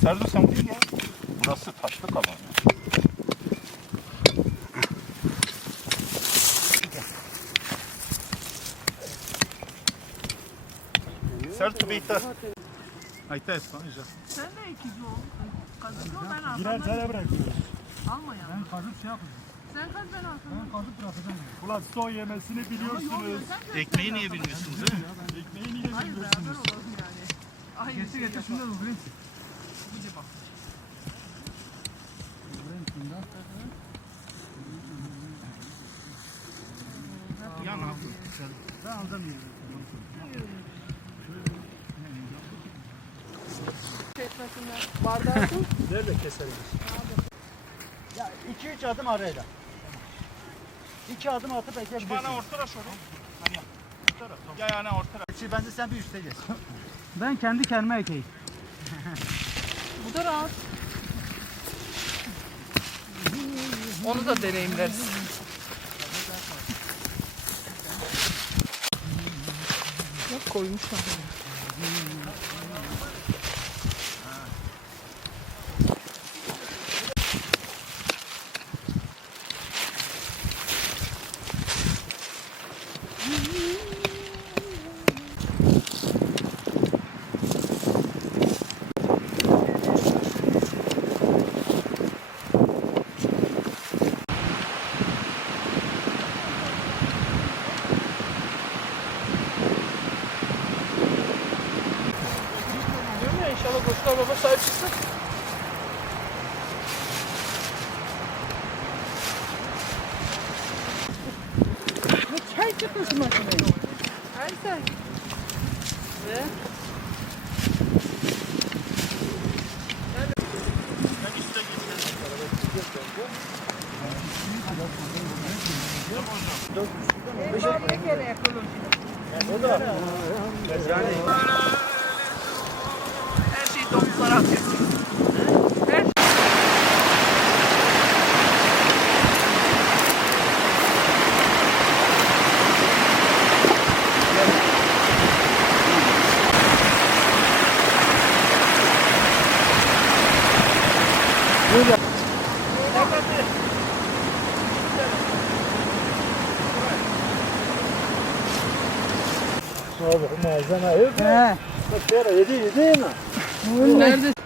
Serdu sen buraya gel. Burası taşlık alan. Serdu beyta. Ayta esma ica. Sen de ikici ol. Kazıklı ben alsam. Birer tane bırakıyoruz. Alma ya. Ben kazıp şey yapacağım. Sen kaz ben alsam. Ben kazıp bırakacağım. Ulan son yemesini biliyorsunuz. Ekmeği niye bilmiyorsunuz değil mi? Ekmeği niye Hayır beraber bilmiyorsunuz? olalım yani. Ay, Getir getir şundan vurayım. Bir de bak. Vurayım şundan. Yan abi. Ben alacağım yani. Çekmesinler. Bardağı tut. Nerede keselim? Ya 2-3 adım arayla. 2 adım atıp ekleyebilirsin. Bana ortara şöyle. Hani ortara. Ya yani ortara. Bence sen bir üste geç. Ben kendi kendime ekeyim. Bu da rahat. Onu da deneyimleriz. Bak koymuşlar. İnşallah Koçlar Baba sahip çıksın. Bu çay çıkmış makineyi. Ay sen. Ve? Ben üstte Her şeyi domuzlara atıyor. Her Malzeme yok. He. Bak şöyle yedi mi? Nerede?